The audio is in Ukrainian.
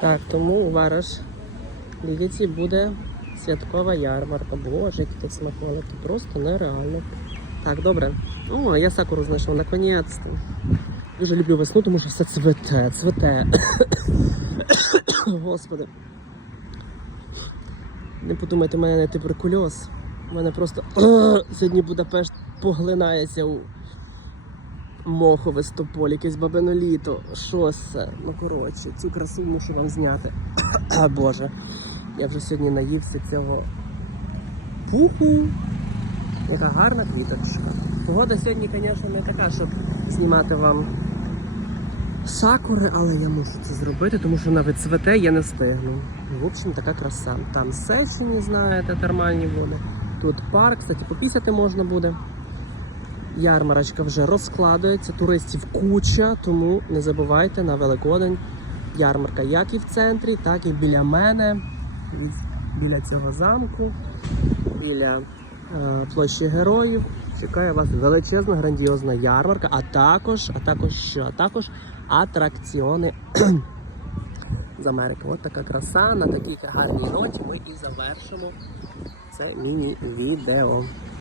Так, тому у Вараш Лівіці буде святкова ярмарка. Боже, які тут смаколики. Просто нереально. Так, добре. О, я сакуру знайшов, наконець-то. Дуже люблю весну, тому що все цвете, цвете. Господи. Не подумайте, у мене не туберкульоз. У мене просто сьогодні Будапешт поглинається у мохове стополь, якесь бабино літо. Що це? Ну коротше, цю красу мушу вам зняти. Боже, я вже сьогодні наївся цього пуху. Яка гарна квіточка. Погода сьогодні, звісно, не така, щоб знімати вам сакури, але я мушу це зробити, тому що навіть цвете я не встигну. В общем, така краса. Там сечені, знаєте, термальні води. Тут парк, кстати, попісяти можна буде. Ярмарочка вже розкладається, туристів куча, тому не забувайте на Великодень. Ярмарка як і в центрі, так і біля мене, біля цього замку, біля площі героїв. Чекає вас величезна грандіозна ярмарка, а також, а також що? А також атракціони з Америки. От така краса. На такій гарній ноті ми і завершимо це міні-відео.